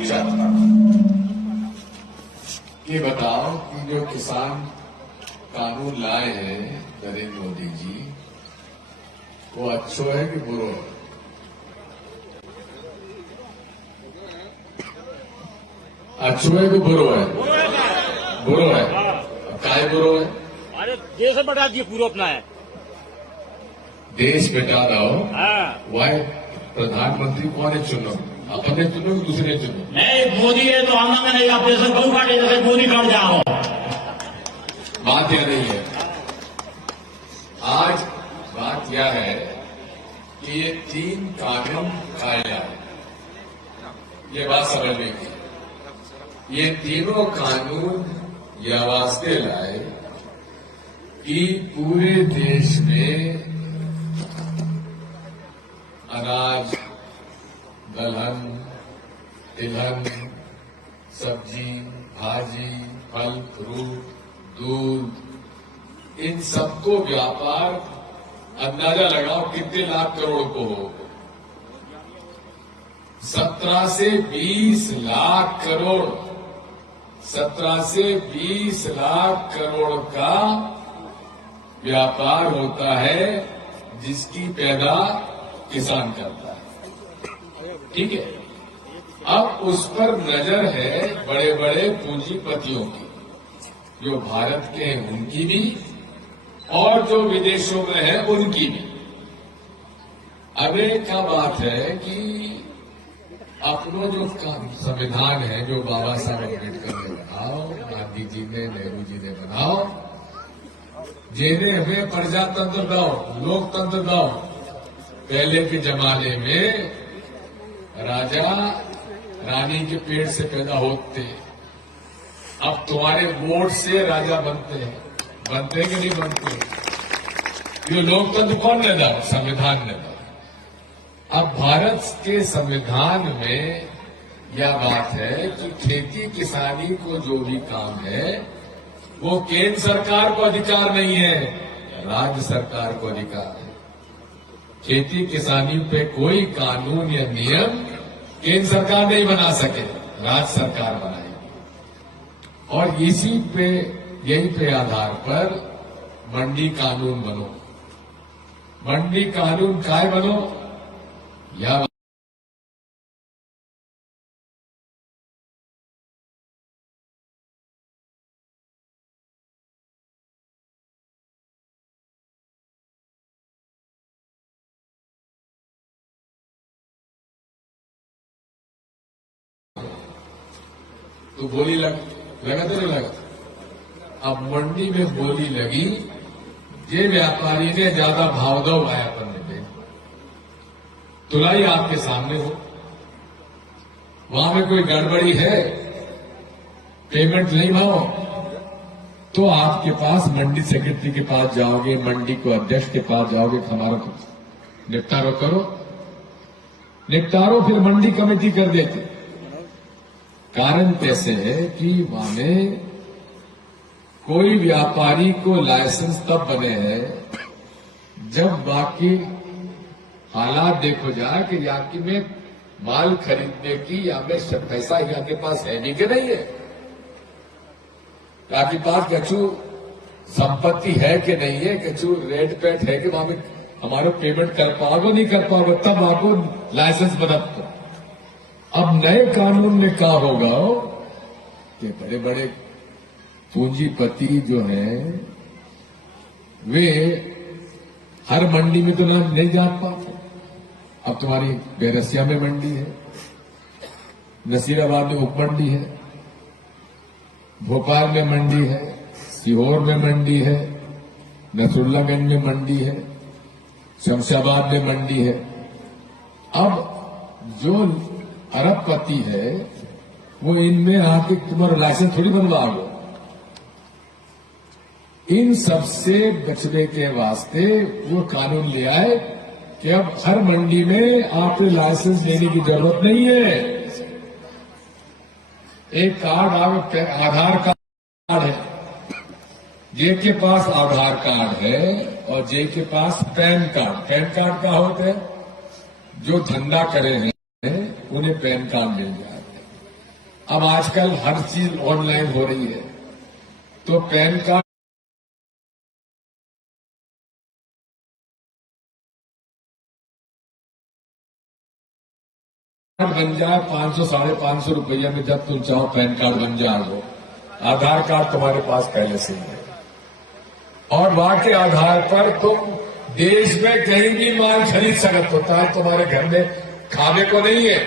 पूछा था कि बताओ कि जो किसान कानून लाए हैं नरेंद्र मोदी जी, वो अच्छो है कि बुरो है? अच्छो है कि बुरो है? बुरो है। काय बुरो है? अरे देश बटा दिए पूरा अपना है, देश बेटा रहो। हाँ। वह प्रधानमंत्री कौन है चुनो? अपने चुनो कि दूसरे चुनो? नहीं, मोदी है तो हम नहीं, आप जैसे बहु काटे जैसे मोदी काट जाओ। बात यह नहीं है। आज बात यह है कि ये 3 कानून कायदा है, ये बात समझने की। ये तीनों कानून यह वास्ते लाए कि पूरे देश में अनाज, दलहन, तिलहन, सब्जी, भाजी, फल फ्रूट, दूध, इन सबको व्यापार अंदाजा लगाओ कितने लाख करोड़ को हो। 17 से 20 लाख करोड़, 17 से 20 लाख करोड़ का व्यापार होता है जिसकी पैदा किसान करता है। ठीक है। अब उस पर नजर है बड़े बड़े पूंजीपतियों की, जो भारत के हैं उनकी भी और जो विदेशों में है उनकी भी। अरे क्या बात है कि अपना जो संविधान है, जो बाबा साहब अम्बेडकर ने बनाओ, गांधी जी ने, नेहरू जी ने बनाओ, जिन्हें हमें प्रजातंत्र दो, लोकतंत्र दो। पहले के जमाने में राजा रानी के पेट से पैदा होते, अब तुम्हारे वोट से राजा बनते हैं। बनते कि नहीं बनते? ये लोकतंत्र कौन ने दिया? संविधान ने दिया। अब भारत के संविधान में यह बात है कि खेती किसानी को जो भी काम है वो केंद्र सरकार को अधिकार नहीं है, राज्य सरकार को अधिकार है। खेती किसानी पे कोई कानून या नियम केंद्र सरकार नहीं बना सके, राज्य सरकार बनाएगी। और इसी पे, यही पे आधार पर मंडी कानून बनो। मंडी कानून काय बनो? या तो बोली लगा तो नहीं लगा? अब मंडी में बोली लगी, ये व्यापारी ने ज्यादा भाव दो आया अपन ने, तुलाई आपके सामने हो। वहां में कोई गड़बड़ी है, पेमेंट नहीं भाव, तो आपके पास मंडी सेक्रेटरी के पास जाओगे, मंडी को अध्यक्ष के पास जाओगे, हमारा निपटारो करो, निपटारो, फिर मंडी कमेटी कर देती। कारण कैसे है कि वहां में कोई व्यापारी को लाइसेंस तब बने हैं जब बाकी हालात देखो जाए कि याकी में माल खरीदने की या में पैसा यहाँ के पास है नहीं कि नहीं है, आपके पास कछु संपत्ति है कि नहीं है, कछु रेट पेट है कि वहां में हमारे पेमेंट कर पाओगे नहीं कर पाओगे, तब आपको लाइसेंस बनता। अब नए कानून में क्या होगा कि बड़े बड़े पूंजीपति जो हैं वे हर मंडी में तो नहीं जा पाते। अब तुम्हारी बैरसिया में मंडी है, नसीराबाद में उपमंडी है, भोपाल में मंडी है, सीहोर में मंडी है, नसरुल्लागंज में मंडी है, शमशाबाद में मंडी है। अब जो अरबपति है वो इनमें आके तुम्हारा लाइसेंस थोड़ी बनवाओगे। इन सबसे बचने के वास्ते वो कानून ले आए कि अब हर मंडी में आपको लाइसेंस लेने की जरूरत नहीं है। एक कार्ड, आधार कार्ड है, जे के पास आधार कार्ड है और जे के पास पैन कार्ड। पैन कार्ड का होता है जो धंधा करे हैं उन्हें पैन कार्ड मिल जाता है। अब आजकल हर चीज ऑनलाइन हो रही है, तो पैन कार्ड बन जाए 500 550 रुपया में, जब तुम चाहो पैन कार्ड बन जाओ। आधार कार्ड तुम्हारे पास पहले से ही है, और वहां के आधार पर तुम देश में कहीं भी माल खरीद सकते होता है। तुम्हारे घर में खाने को नहीं है,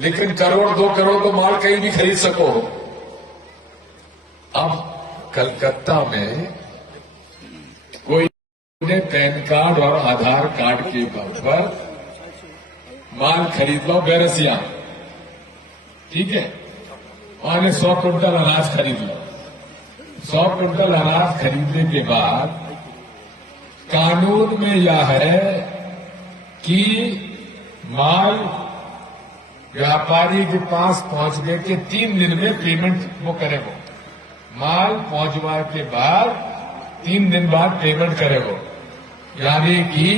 लेकिन करोड़ 2 करोड़ तो माल कहीं भी खरीद सको। अब कलकत्ता में कोई ने पैन कार्ड और आधार कार्ड के बल पर माल खरीद लो बैरसिया, ठीक है, और 100 क्विंटल अनाज खरीद लो। 100 क्विंटल अनाज खरीदने के बाद कानून में यह है कि माल व्यापारी के पास पहुंचने के 3 दिन में पेमेंट वो करेगा। माल पहुंचवा के बाद 3 दिन बाद पेमेंट करेगा। यानी कि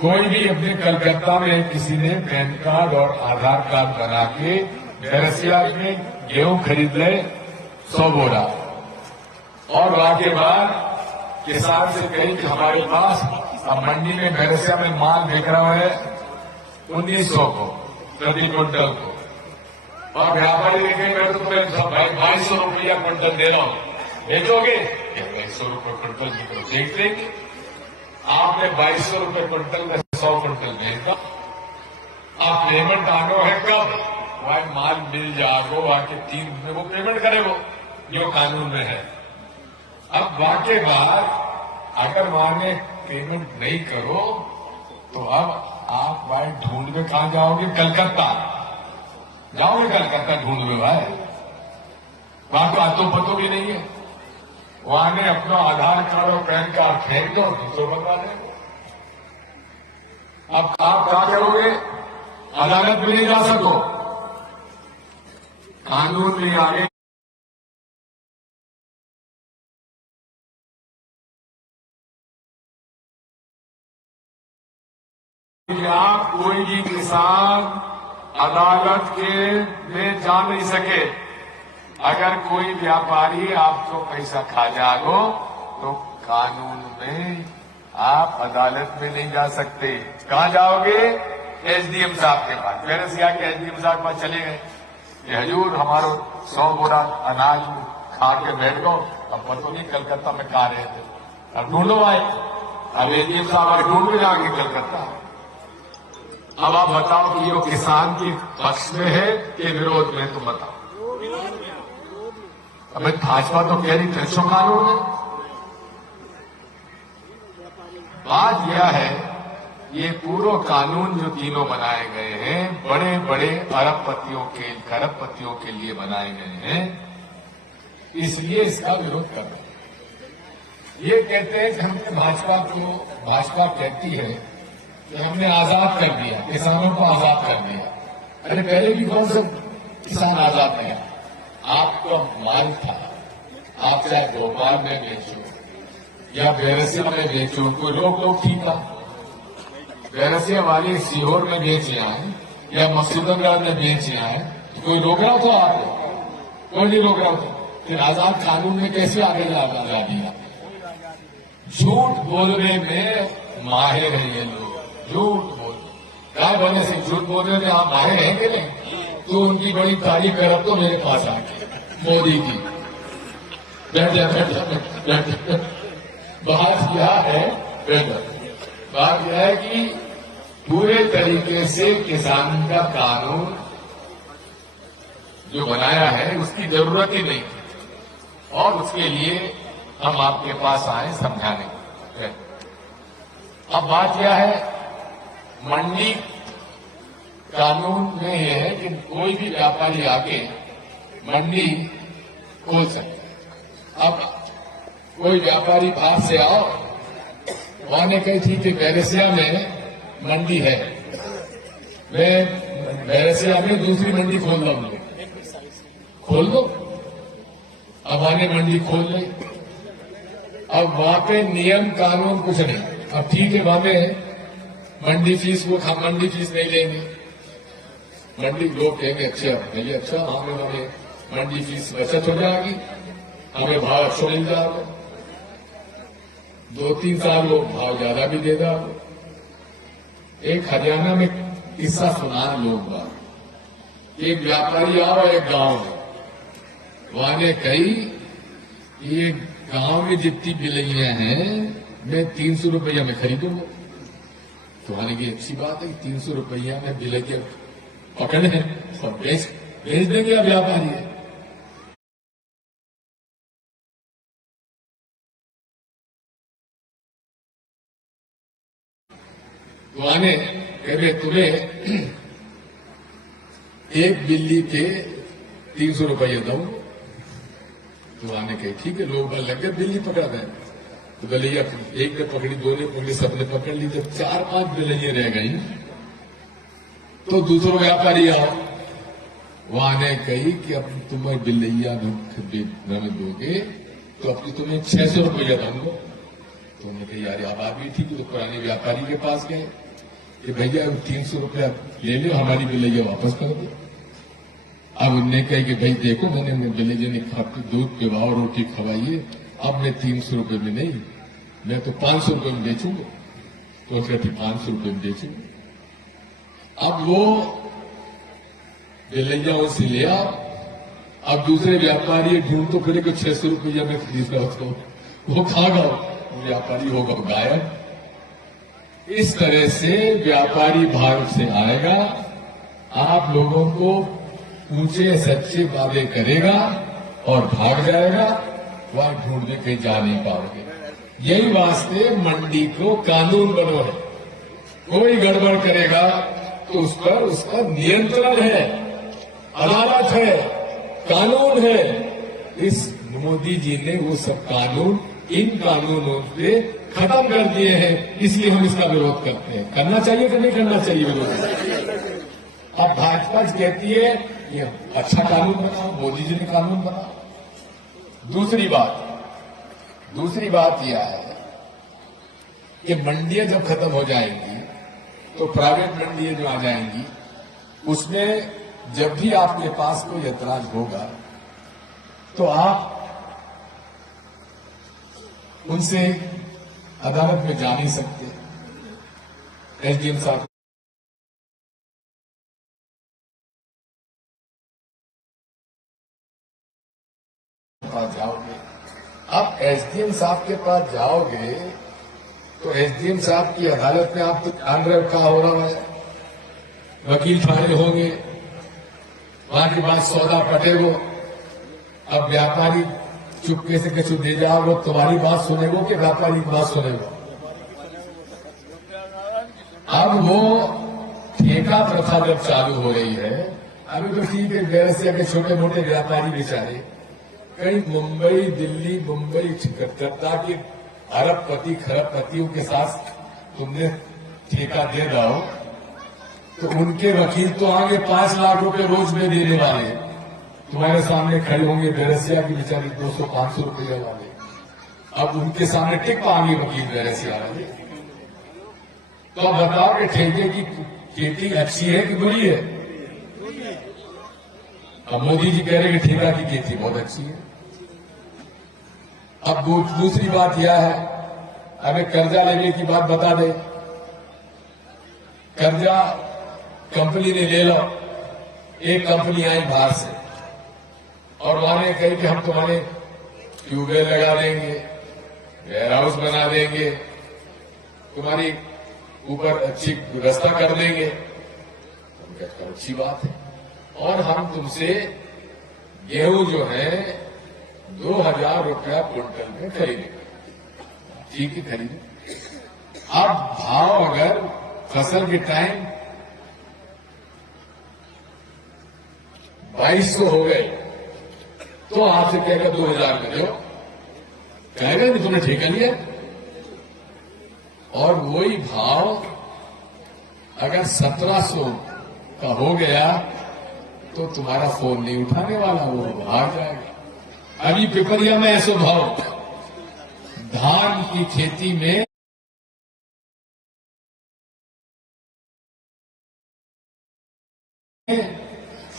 कोई भी अपने कलकत्ता में किसी ने पैन कार्ड और आधार कार्ड बना के बैरसिया में गेहूं खरीद ले 100 बोरा, और वहां के बाद किसान से कही कि हमारे पास अब मंडी में बैरसिया में माल बिक रहा है 1900 को प्रति क्विंटल को, और व्यापारी ने कही मैं तो तुम्हें 2200 रुपया क्विंटल दे रहा हूं, बेचोगे? 2200 रुपये क्विंटल की तो देख लेंगे। आपने 2200 रुपये क्विंटल में 100 क्विंटल भेजा, आप पेमेंट आनो है कब? वह माल मिल जाएगा, वहां के 3 दिन में वो पेमेंट करेगा, जो कानून में है। अब वहां के बाद अगर वहां में पेमेंट नहीं करो तो अब आप भाई ढूंढ में कहां जाओगे? कलकत्ता जाओगे, कलकत्ता ढूंढ में भाई, वहां तो आतो पतो भी नहीं है। वहां ने अपना आधार कार्ड और पैन कार्ड फेंक दो, दूसरे बनवा देंगे। अब आप क्या करोगे? अदालत में नहीं जा सको, कानून में आगे आप कोई भी किसान अदालत के में जा नहीं सके। अगर कोई व्यापारी आपको पैसा खा जागो तो कानून में आप अदालत में नहीं जा सकते। कहां जाओगे? एसडीएम साहब के पास। बैरसिया के एसडीएम साहब के पास चले गए कि हजूर हमारो 100 बोरा अनाज खा के बैठ गो, अब पता नहीं कलकत्ता में कहा रहे थे, अब ढूंढो आए। अब एसडीएम साहब ढूंढ में जाएंगे कलकत्ता। अब आप बताओ कि ये किसान के पक्ष में है कि विरोध में? तुम बताओ। अब भाजपा तो कह रही 300 कानून है। बात यह है, ये पूरा कानून जो तीनों बनाए गए हैं बड़े बड़े खरबपतियों के लिए बनाए गए हैं, इसलिए इसका विरोध कर रहे हैं। ये कहते हैं कि हमने भाजपा कहती है कि हमने आजाद कर दिया, किसानों को आजाद कर दिया। अरे पहले भी कौन सा किसान आजाद नहीं? आपका माल था, आप चाहे भोपाल में बेचो या बैरसिया में बेचो, कोई रोक ठीक था। बैरसिया वाले सीहोर में बेच आए या मकसूदनगढ़ में बेच आए, तो कोई रोक रहा था आपको? कोई नहीं रोक रहा था। फिर आजाद कानून में कैसे आगे ला दिया? झूठ बोलने में माहिर है ये लोग, झूठ बोल क्या बोले से झूठ बोलने में आप माहिर हैं कि नहीं? तो उनकी बड़ी तारीफ करो तो मेरे पास आके मोदी की बैठ जा। बात यह है, बात यह है कि पूरे तरीके से किसान का कानून जो बनाया है उसकी जरूरत ही नहीं थी, और उसके लिए हम आपके पास आए समझाने। अब बात यह है, मंडी कानून में यह है कि कोई भी व्यापारी आके मंडी खोल सकता है। अब कोई व्यापारी बाहर से आओ, वहां ने कही ठीक है बैरसिया में मंडी है, मैं बैरसिया में दूसरी मंडी खोल दूंगा, खोल दो। अब आने मंडी खोल ले। अब वहां पे नियम कानून कुछ नहीं। अब ठीक है, वहां पे मंडी फीस वो मंडी फीस नहीं लेंगे, मंडी लोग कहेंगे अच्छा भैया अच्छा हमें मंडी फीस बचत हो जाएगी, हमें भाव अच्छा मिल जाएगा, 2-3 साल वो भाव ज्यादा भी दे देगा। एक हरियाणा में किस्सा सुना लोग बात। एक व्यापारी आओ एक गांव में, वहां ने कही ये गांव में जितनी बिलैया हैं मैं 300 रुपया में खरीदूंगा। तो वहां की अच्छी बात है, 300 रुपया में बिलैया पकड़े हैं सब भेज देंगे आप व्यापारी है। तो आने कहे तुम्हें एक बिल्ली के 300 रुपये दूं। तो आने कहे ठीक है, लोग लग गए बिल्ली पकड़ा दें। तो बिल्लियां एक ने पकड़ी, 2 ने पकड़ी, सबने पकड़ ली। जब 4-5 बिल्लियां रह गई तो दूसरा व्यापारी आओ, वहां ने कही कि अब तुम्हें बिल्लिया में दोगे तो अब तुम्हें 600 रुपया दूंगा। तो उन्होंने कहा यार ये बात भी ठीक है। तो पुराने व्यापारी के पास गए कि भैया 300 रुपया ले लो, हमारी बिल्लिया वापस कर दो। अब उनने कहा कि भाई देखो मैंने बिल्लिया ने दूध पिलाओ, रोटी खवाइए, अब मैं 300 रुपये में नहीं, मैं तो 500 रुपये में बेचूंगा। तो कहती 500 रुपये में बेचूंगा। अब वो बिल्लिया उनसे ले आओ। अब दूसरे व्यापारी ढूंढ तो फिर 600 रुपया में खरीद रहा उसको, वो खागा, व्यापारी होगा गायब। इस तरह से व्यापारी भाग से आएगा, आप लोगों को ऊंचे सच्चे वादे करेगा और भाग जाएगा, वहां ढूंढने कहीं जा नहीं पाओगे। यही वास्ते मंडी को कानून बनो है। कोई गड़बड़ करेगा तो उस पर उसका नियंत्रण है, अदालत है, कानून है। इस मोदी जी ने वो सब कानून इन कानूनों से खत्म कर दिए हैं, इसलिए हम इसका विरोध करते हैं। करना चाहिए कि नहीं करना चाहिए विरोध? अब भाजपा कहती है ये अच्छा कानून बनाओ, मोदी जी ने कानून बनाओ। दूसरी बात यह है कि मंडियां जब खत्म हो जाएंगी तो प्राइवेट मंडियां जो आ जाएंगी, उसमें जब भी आपके पास कोई ऐतराज होगा तो आप उनसे अदालत में जा नहीं सकते। एसडीएम साहब पास जाओगे, अब एसडीएम साहब के पास जाओगे तो एसडीएम साहब की अदालत में आप तो ध्यान रखा हो रहा है, वकील खड़े होंगे, वहां की बात सौदा पटेगो। अब व्यापारी चुपके से कुछ दे जाओ, वो तुम्हारी बात सुनेगो कि व्यापारी की बात सुनेगो? अब वो ठेका प्रथा जब चालू हो रही है, अभी तो ठीक है, व्यवसाय के छोटे मोटे व्यापारी बेचारे कहीं मुंबई दिल्ली मुंबई कलकत्ता के अरबपति खरबपतियों के साथ तुमने ठेका दे दो तो उनके वकील तो आगे 5 लाख रुपए रोज में देने वाले तुम्हारे सामने खड़े होंगे, बेरसिया की बेचारी 200-500 रुपये वाले। अब उनके सामने टिक पाएंगे वकील बेरसिया वाले। तो अब बताओ कि ठेके की खेती अच्छी है कि बुरी है? अब मोदी जी कह रहे कि ठेका की खेती बहुत अच्छी है। अब दूसरी बात यह है, हमें कर्जा लेने की बात बता दे। कर्जा कंपनी ने ले लो, एक कंपनी आई बाहर से और उन्होंने कही कि हम तुम्हारे ट्यूबवेल लगा देंगे, वेयर हाउस बना देंगे, तुम्हारी ऊपर अच्छी व्यवस्था कर देंगे। हम कहते हैं अच्छी बात है, और हम तुमसे गेहूं जो है 2000 रुपया क्विंटल में खरीदेंगे। ठीक है, खरीदे। अब भाव अगर फसल के टाइम 2200 हो गए तो आपसे कहेगा 2000 का दो, कहेगा नहीं तुमने ठेका लिया। और वही भाव अगर 1700 का हो गया तो तुम्हारा फोन नहीं उठाने वाला, वो भाग जाएगा। अभी पिपरिया में ऐसे भाव धान की खेती में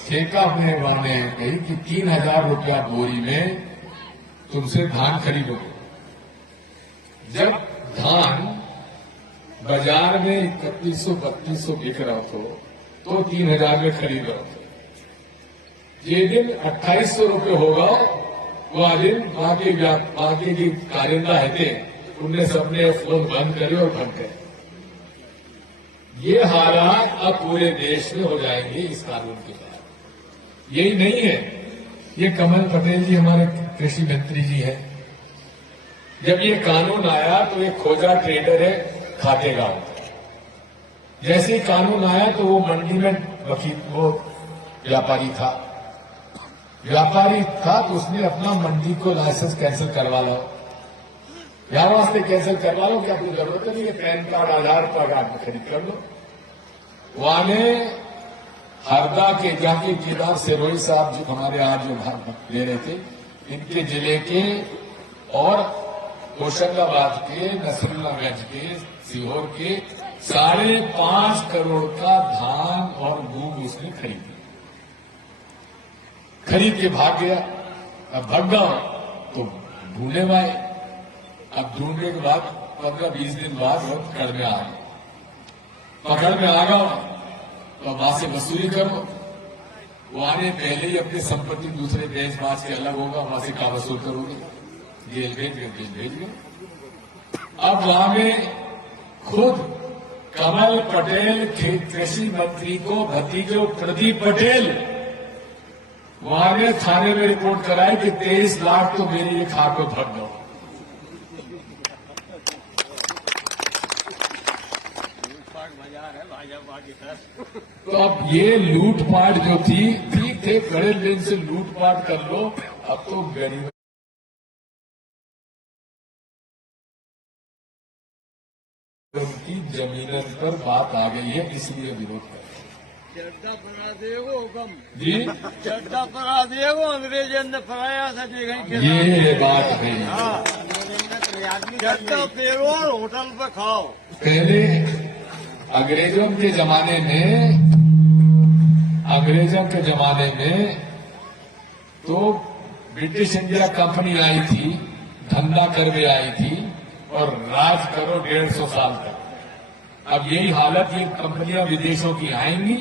ठेका अपने वाने कही कि 3,000 रुपया बोरी में तुमसे धान खरीदो। जब धान बाजार में 3100-3200 बिक रहा तो 3,000 में खरीद रहा था। ये दिन 2800 रुपये होगा, वह दिन बाकी की कारिंदा है उनने सबने फोन बंद करे और बंद करे। ये हालात अब पूरे देश में हो जाएंगे इस कानून के तहत। यही नहीं है, ये कमल पटेल जी हमारे कृषि मंत्री जी हैं। जब ये कानून आया तो एक खोजा ट्रेडर है खातेगांव, जैसे ही कानून आया तो वो मंडी में वो व्यापारी था तो उसने अपना मंडी को लाइसेंस कैंसिल करवा लो। क्या वास्ते कैंसिल करवा लो, क्या कोई जरूरत नहीं है, पैन कार्ड आधार कार्ड आप खरीद कर लो। वहां ने हरदा के जाके केदार सिरोही साहब जो हमारे आज जो भाग ले रहे थे, इनके जिले के और होशंगाबाद के, नसरुल्लागंज के, सीहोर के 5.5 करोड़ का धान और मूंग उसने खरीद के भाग गया। अब भाग गया तो ढूंढने में आए। अब ढूंढने के बाद 15-20 दिन बाद वो पकड़ में आ गया तो वहां से वसूली करो। वो आने पहले ही अपनी संपत्ति दूसरे देश बाज के अलग होगा, वहां से क्या वसूल करोगे, जेल भेज गए। अब वहां में खुद कमल पटेल कृषि मंत्री को भतीजो प्रदीप पटेल वहां ने थाने में रिपोर्ट कराई कि 23 लाख तो मेरी ये खा को भर दो। तो अब ये लूटपाट जो थी, ठीक थे, बड़े लेन से लूटपाट कर लो, अब तो गरीब की जमीनों पर बात आ गई है, इसलिए विरोध कर चड्डा फरा देगो गम जी, चड्डा फरा देगो अंग्रेजन ने फराया था ये बात है। चड्डा पेरो और होटल पे खाओ। पहले अंग्रेजों के जमाने में तो ब्रिटिश इंडिया कंपनी आई थी, धंधा करके आई थी और राज करो 150 साल तक। अब यही हालत, ये कंपनियां विदेशों की आएंगी,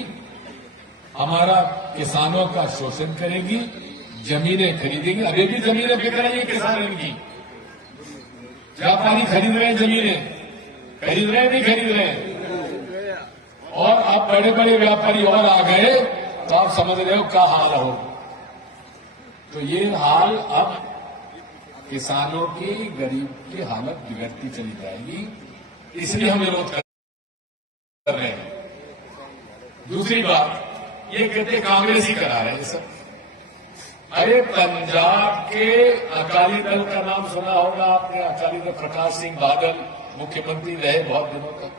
हमारा किसानों का शोषण करेगी, जमीनें खरीदेंगी। अभी भी जमीनें बिक रही है किसानों की, व्यापारी खरीद रहे हैं, जमीनें खरीद रहे हैं, नहीं खरीद रहे हैं। और अब बड़े बड़े व्यापारी और आ गए तो आप समझ रहे हो क्या हाल हो। तो ये हाल अब किसानों की, गरीब की हालत बिगड़ती चली जाएगी, इसलिए हम विरोध कर रहे हैं। दूसरी बात, ये कहते कांग्रेस ही करा रहे हैं सब। अरे पंजाब के अकाली दल का नाम सुना होगा आपने, अकाली दल, प्रकाश सिंह बादल मुख्यमंत्री रहे बहुत दिनों तक।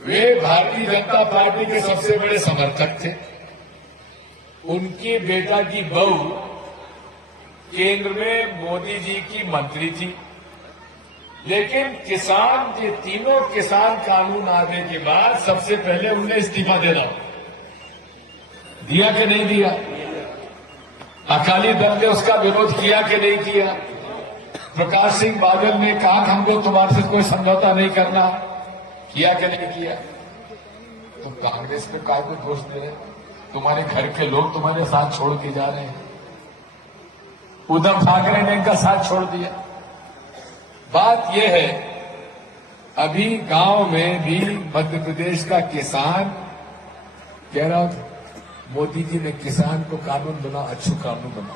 वे भारतीय जनता पार्टी के सबसे बड़े समर्थक थे। उनकी बेटा की बहू केंद्र में मोदी जी की मंत्री थी, लेकिन किसान, ये तीनों किसान कानून आने के बाद सबसे पहले उन्हें इस्तीफा देना दिया कि नहीं दिया? अकाली दल ने उसका विरोध किया कि नहीं किया? प्रकाश सिंह बादल ने कहा कि हमको तुम्हारे से कोई समझौता नहीं करना, किया कि नहीं किया? तो कांग्रेस पे काय को दोष दे रहे? तुम्हारे घर के लोग तुम्हारे साथ छोड़ के जा रहे हैं। उद्धव ठाकरे ने इनका साथ छोड़ दिया। बात यह है, अभी गांव में भी मध्य प्रदेश का किसान कह रहा था मोदी जी ने किसान को कानून बना, अच्छू कानून बना।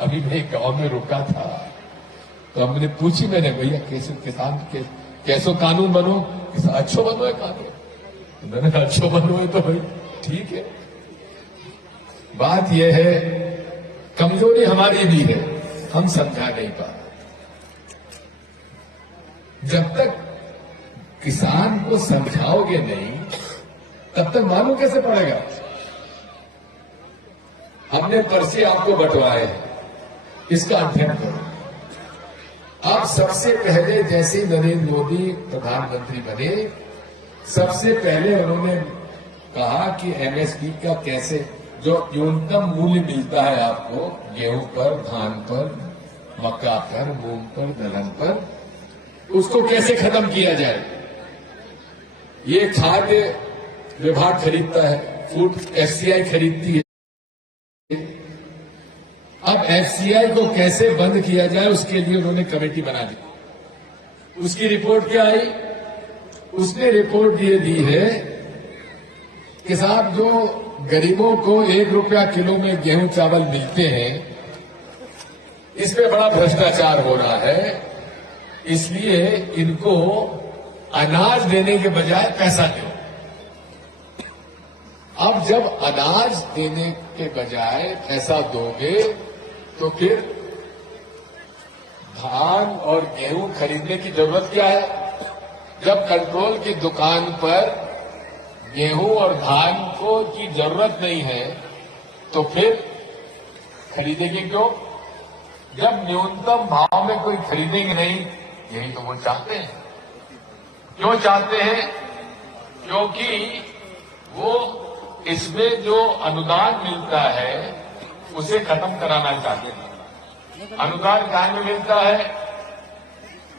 अभी मैं गांव में रुका था तो हमने पूछी, मैंने भैया कैसे किसान के कैसो कानून बनो, अच्छो बनो है कानून। तो मैंने कहा अच्छो बनो है तो भाई ठीक है। बात यह है, कमजोरी हमारी भी है, हम समझा नहीं पा रहे। जब तक किसान को समझाओगे नहीं तब तक मालूम कैसे पड़ेगा? हमने पर्चे आपको बंटवाए हैं, इसका अध्ययन करो। अब सबसे पहले जैसे नरेंद्र मोदी प्रधानमंत्री बने, सबसे पहले उन्होंने कहा कि एमएसपी का कैसे, जो न्यूनतम मूल्य मिलता है आपको गेहूं पर, धान पर, मक्का पर, मूंग पर, दलहन पर, उसको कैसे खत्म किया जाए। ये खाद्य विभाग खरीदता है, फूड एफसीआई खरीदती है। अब एफसीआई को कैसे बंद किया जाए उसके लिए उन्होंने कमेटी बना दी। उसकी रिपोर्ट क्या आई? उसने रिपोर्ट ये दी है कि साहब जो गरीबों को 1 रुपया किलो में गेहूं चावल मिलते हैं, इस पे बड़ा भ्रष्टाचार हो रहा है, इसलिए इनको अनाज देने के बजाय पैसा दो। अब जब अनाज देने के बजाय पैसा दोगे तो फिर धान और गेहूं खरीदने की जरूरत क्या है? जब कंट्रोल की दुकान पर गेहूं और धान को की जरूरत नहीं है तो फिर खरीदेंगे क्यों? जब न्यूनतम भाव में कोई खरीदेंगे नहीं, यही तो वो चाहते हैं। क्यों चाहते हैं? क्योंकि वो इसमें जो अनुदान मिलता है उसे खत्म कराना चाहते हैं। अनुदान कहाँ में मिलता है?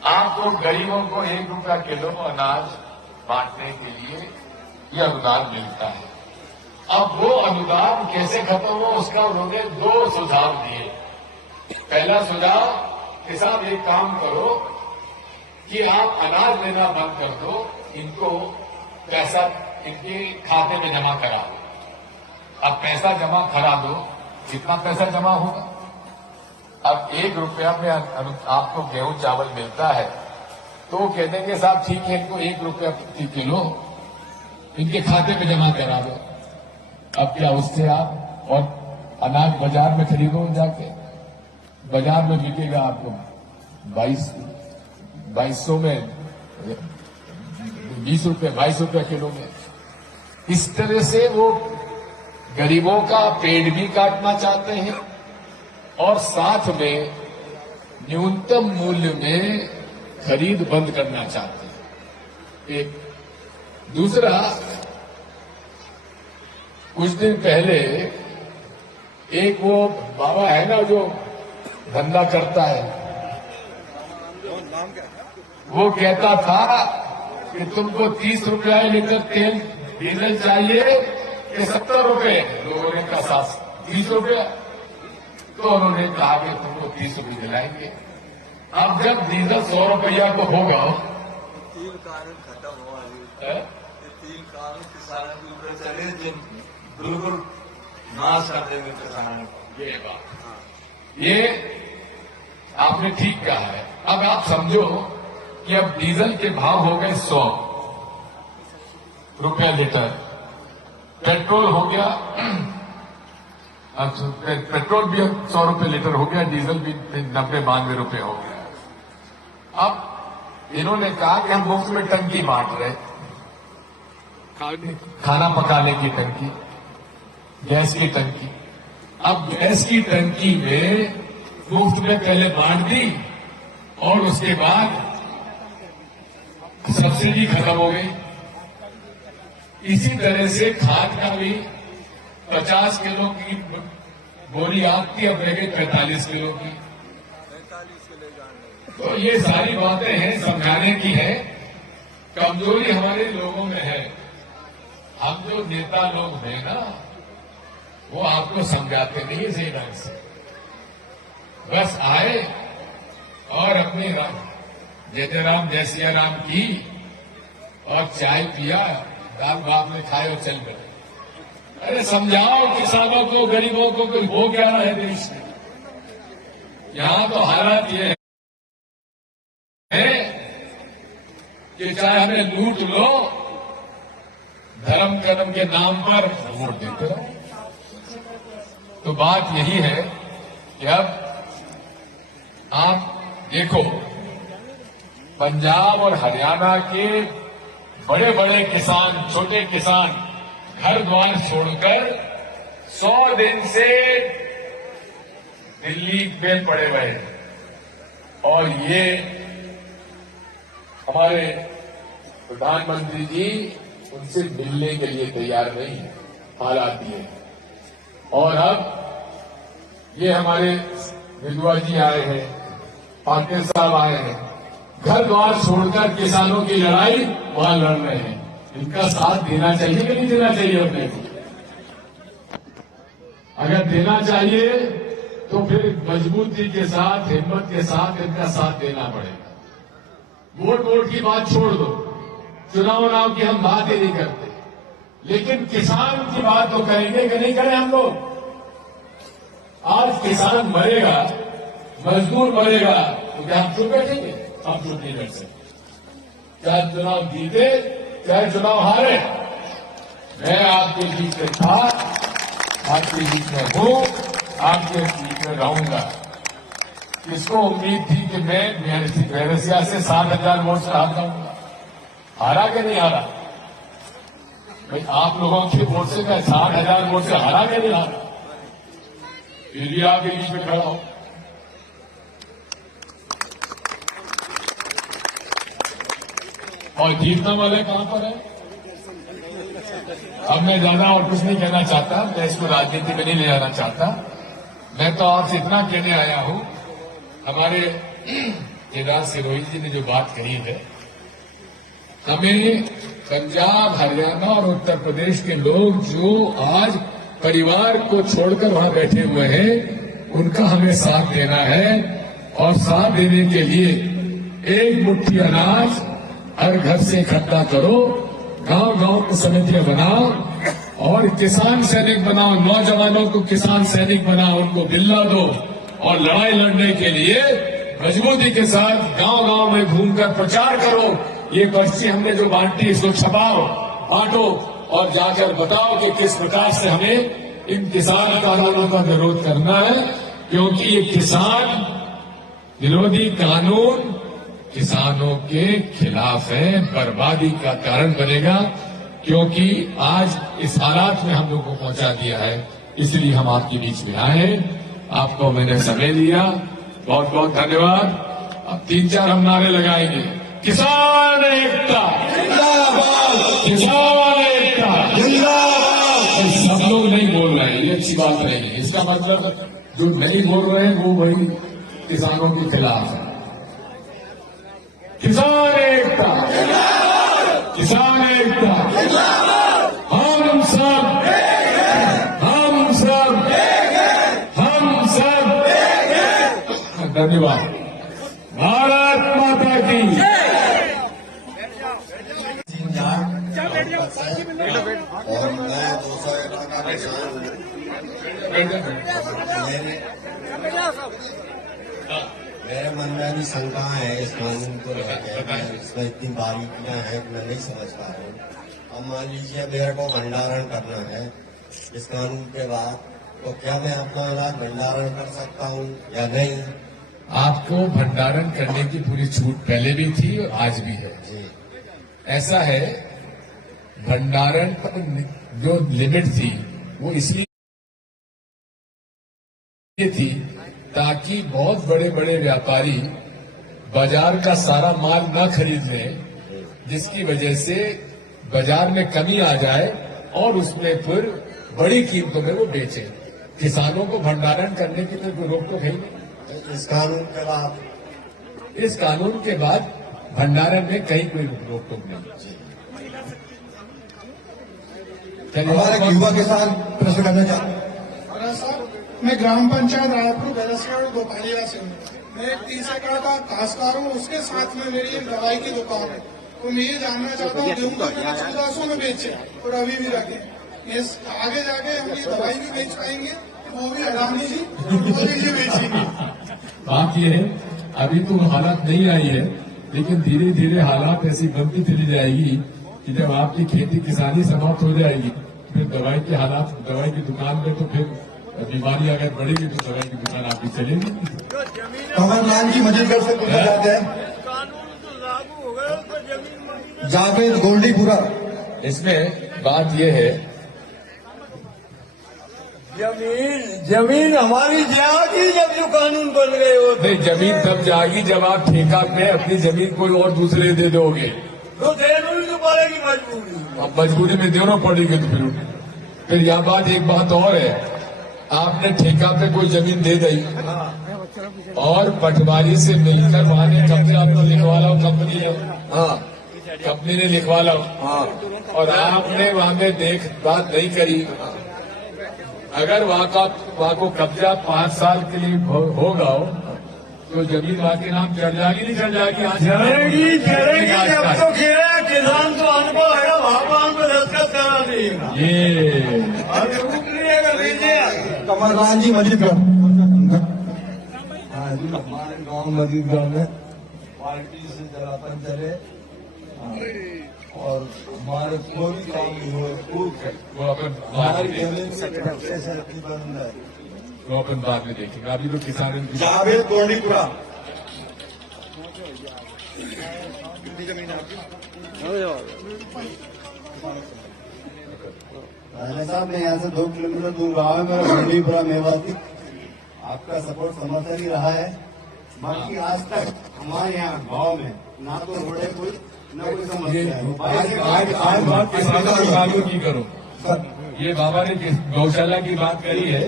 आपको गरीबों को 1 रुपया किलो अनाज बांटने के लिए ये अनुदान मिलता है। अब वो अनुदान कैसे खत्म हो, उसका उन्होंने 2 सुझाव दिए। पहला सुझाव कि साहब एक काम करो कि आप अनाज लेना बंद कर दो, इनको पैसा इनके खाते में जमा करा दो। अब पैसा जमा करा दो, कितना पैसा जमा होगा? अब 1 रुपया में आपको गेहूं चावल मिलता है तो वो कह देंगे साहब ठीक है, इनको 1 रुपया प्रति किलो इनके खाते में जमा करा दो। अब क्या उससे आप और अनाज बाजार में खरीदो, जाके बाजार में बिकेगा आपको 2200 में, 20 रुपये 22 रुपये किलो में। इस तरह से वो गरीबों का पेट भी काटना चाहते हैं और साथ में न्यूनतम मूल्य में खरीद बंद करना चाहते हैं। एक दूसरा, कुछ दिन पहले एक वो बाबा है ना जो धंधा करता है, वो कहता था कि तुमको 30 रुपया लीटर तेल डीजल चाहिए कि 70 रुपये? लोगों ने कहा 30 रुपया। तो उन्होंने कहा कि तुमको 30 रुपये दिलाएंगे। अब जब डीजल 100 रुपया को होगा, तीन कानून खत्म हुआ है। तीन कानून किसानों के ऊपर चले जिन बिल्कुल नाश कर देंगे किसानों को। ये बात, ये आपने ठीक कहा है। अब आप समझो कि अब डीजल के भाव हो गए 100 रुपया लीटर, पेट्रोल हो गया, पेट्रोल भी 100 रुपये लीटर हो गया, डीजल भी 90-92 रुपये हो गया। अब इन्होंने कहा कि हम मुफ्त में टंकी बांट रहे, खाना पकाने की टंकी, गैस की टंकी। अब गैस की टंकी में मुफ्त में पहले बांट दी और उसके बाद सब्सिडी खत्म हो गई। इसी तरह से खाद का भी 50 किलो की बोरी आती, अब रह गई 45 किलो की। तो ये सारी बातें हैं, समझाने की है। कमजोरी हमारे लोगों में है। हम जो नेता लोग हैं ना, वो आपको समझाते नहीं सही ढंग से, बस आए और अपनी जय जय राम जय सिया राम की और चाय पिया, दाल भात में खाए और चल गए। अरे समझाओ किसानों को, गरीबों को कि हो क्या रहा है देश में। यहां तो हालात ये है कि चाहे हमें लूट लो, धर्म कर्म के नाम पर वोट देते रहो। तो बात यही है कि अब आप देखो, पंजाब और हरियाणा के बड़े बड़े किसान, छोटे किसान घर द्वार छोड़कर 100 दिन से दिल्ली में पड़े हुए हैं। और ये हमारे प्रधानमंत्री जी उनसे मिलने के लिए तैयार नहीं है, हालात ये है। और अब ये हमारे विधवा जी आए हैं, पाटिल साहब आए हैं, घर द्वार छोड़कर किसानों की लड़ाई वहां लड़ रहे हैं। इनका साथ देना चाहिए कि नहीं देना चाहिए अपने को? अगर देना चाहिए तो फिर मजबूती के साथ, हिम्मत के साथ इनका साथ देना पड़ेगा। वोट की बात छोड़ दो, चुनाव की हम बात ही नहीं करते, लेकिन किसान की बात तो करेंगे कि नहीं करें हम लोग? आज किसान मरेगा, मजदूर मरेगा, तो क्या हम चुप बैठेंगे? हम चुप नहीं बैठ सकते। चाहे चुनाव जीते चाहे चुनाव हारे, मैं आपके बीच में था, आपके बीच में हूं, आपके बीच में रहूंगा। किसको उम्मीद थी कि मैं बैरसिया से 7,000 वोट से हार जाऊंगा? हारा कि नहीं हारा? भाई आप लोगों के वोट से मैं 60,000 वोट से हारा कि नहीं हारा? फिर भी आपके बीच में खड़ा हूं। और जीतने वाले कहां पर है? अब मैं ज्यादा और कुछ नहीं कहना चाहता, मैं इसको राजनीति में नहीं ले जाना चाहता। मैं तो आपसे इतना कहने आया हूं, हमारे केदार सिरोही जी ने जो बात कही है, हमें पंजाब, हरियाणा और उत्तर प्रदेश के लोग जो आज परिवार को छोड़कर वहां बैठे हुए हैं, उनका हमें साथ देना है। और साथ देने के लिए एक मुट्ठी अनाज हर घर से इकट्ठा करो, गांव-गांव को समितियां बनाओ और किसान सैनिक बनाओ, नौजवानों को किसान सैनिक बनाओ, उनको दिला दो और लड़ाई लड़ने के लिए मजबूती के साथ गांव-गांव में घूमकर प्रचार करो। ये पर्ची हमने जो बांटी, इसको छपाओ, बांटो और जाकर बताओ कि किस प्रकार से हमें इन किसान कानूनों का विरोध करना है, क्योंकि ये किसान विरोधी कानून किसानों के खिलाफ है, बर्बादी का कारण बनेगा। क्योंकि आज इस हालात में हम लोग को पहुंचा दिया है, इसलिए हम आपके बीच में आए। आपको मैंने समय दिया, बहुत बहुत धन्यवाद। अब 3-4 हम नारे लगाएंगे। किसान एकता जिंदाबाद, किसान एकता जिंदाबाद। सब लोग नहीं बोल रहे हैं, ये अच्छी बात नहीं है। इसका मतलब जो नहीं बोल रहे हैं वो वही किसानों के खिलाफ है। किसान एकता, किसान एकता, हम सब, हम सब, हम सब। धन्यवाद। भारत माता की। और मैं 201 का किसान हूँ। मेरे मन में अभी शंका है इस कानून को लेकर, इसमें इतनी बारीकियां हैं कि मैं नहीं समझ पा रहा हूँ। अब मान लीजिए मेरे को भंडारण करना है इस कानून के बाद, तो क्या मैं अपना अनाज भंडारण कर सकता हूँ या नहीं? आपको भंडारण करने की पूरी छूट पहले भी थी और आज भी है जी। ऐसा है, भंडारण पर जो लिमिट थी वो इसलिए थी ताकि बहुत बड़े बड़े व्यापारी बाजार का सारा माल न खरीद लें, जिसकी वजह से बाजार में कमी आ जाए और उसमें फिर बड़ी कीमतों में वो बेचे। किसानों को भंडारण करने की तो कोई रोक टोक है नहीं। इस कानून के बाद, इस कानून के बाद भंडारण में कहीं कोई रोक टोक नहीं। हमारे युवा किसान प्रश्न करना चाहते हैं। मैं ग्राम पंचायत रायपुर बैरसिया गोपालिया से हूँ। मैं एक 30 एकड़ का काश्तकार हूँ, उसके साथ में मेरी एक दवाई की दुकान है। तो मैं ये जानना चाहता हूँ, गेहूँ का मैंने 1400 में बेचे और अभी भी रखे, ये आगे जाके हम ये दवाई भी बेच पाएंगे? वो भी अडानी जी मोदी जी बेचेंगे। बात ये है, अभी तो हालात नहीं आई है, लेकिन धीरे धीरे हालात ऐसी बनती चली जाएगी कि जब आपकी खेती किसानी समाप्त हो जाएगी, फिर दवाई के हालात, दवाई की दुकान में तो फिर बीमारी अगर बढ़ेगी तो दवाई की दुकान आपकी चलेगी। कमलनाथ जी मदद कर सकते जाते हैं। जावेद गोल्डीपुरा। इसमें बात यह है, जमीन हमारी जाएगी जब जो कानून बन गए हो। नहीं, जमीन तब जाएगी जब आप ठेका पे अपनी जमीन कोई और दूसरे दे दोगे। तो देनी तो पड़ेगी मजबूरी। अब मजबूरी में देना पड़ेगी तो फिर यह बात एक बात और है, आपने ठेका पे कोई जमीन दे दी और पटवारी से मिलकर वहां ने कब्जा आपको लिखवा लो, कंपनी ने, हाँ कंपनी ने लिखवा लो, हाँ, और आपने वहां में बात नहीं करी। अगर वहां को कब्जा 5 साल के लिए होगा तो जमीन वहां के नाम चढ़ जाएगी, नहीं चढ़ जाएगी? चलेगी जब तो किसान तो अनुभव है, भगवान को दस्तखत करा देगा। ये कमरखान जी मजीदगढ़, हाँ जी, हमारे गांव मजीदगढ़ में पार्टी से जलापन चले और हमारे कोई भी काम नहीं हुए, वो अपन हमारी जमीन से बंद है। वो अपन बाद में देखेंगे, अभी तो किसानों की जावेद गोंडीपुरा। राजा साहब, मैं यहाँ से 2 किलोमीटर दूर गाँव है मेरा, गोंडीपुरा मेवाती। आपका सपोर्ट समर्थन ही रहा है। बाकी आज तक हमारे यहाँ गाँव में ना तो रोडे कोई न कोई समस्या है। आज बात किसानों के कानून की करो। ये बाबा ने गौशाला की बात करी है,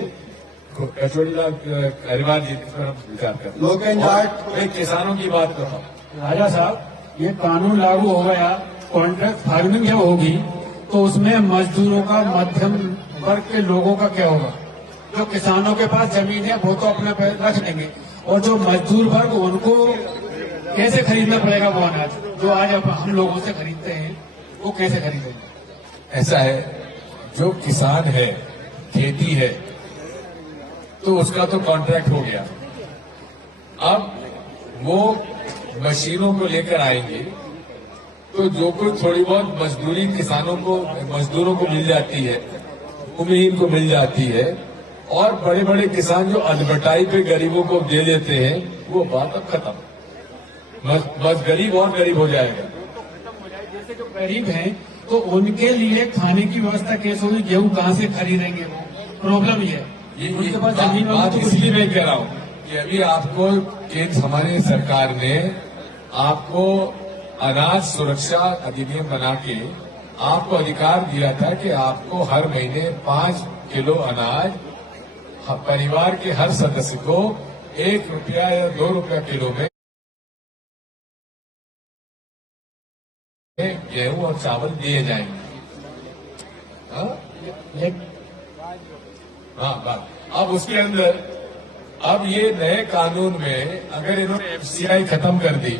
कचौड़ीलाल अग्रवाल जी, इस पर हम विचार करें। लोग एक किसानों की बात करो। राजा साहब, ये कानून लागू हो गया, कॉन्ट्रैक्ट फार्मिंग जब होगी तो उसमें मजदूरों का, मध्यम वर्ग के लोगों का क्या होगा? जो किसानों के पास जमीन है वो तो अपना रख लेंगे, और जो मजदूर वर्ग उनको कैसे खरीदना पड़ेगा वो अनाज जो आज हम लोगों से खरीदते हैं, वो कैसे खरीदेंगे? ऐसा है, जो किसान है, खेती है, तो उसका तो कॉन्ट्रैक्ट हो गया। अब वो मशीनों को लेकर आएंगे तो जो कुछ थोड़ी बहुत मजदूरी मजदूरों को मिल जाती है, भूमिहीन को मिल जाती है, और बड़े बड़े किसान जो अदबटाई पे गरीबों को दे देते हैं, वो बात अब खत्म। बस गरीब और गरीब हो जाएगा। जैसे जो गरीब हैं तो उनके लिए खाने की व्यवस्था कैसे होगी? गेहूं कहाँ से खरीदेंगे? वो प्रॉब्लम ये है। उनके पास जमीन बात इसलिए मैं कह रहा हूँ कि अभी आपको केंद्र, हमारी सरकार ने आपको अनाज सुरक्षा अधिनियम बना के आपको अधिकार दिया था कि आपको हर महीने 5 किलो अनाज परिवार के हर सदस्य को 1 रुपया या 2 रुपया किलो में गेहूं और चावल दिए जाएंगे। हाँ बात। अब उसके अंदर अब ये नए कानून में अगर इन्होंने FCI खत्म कर दी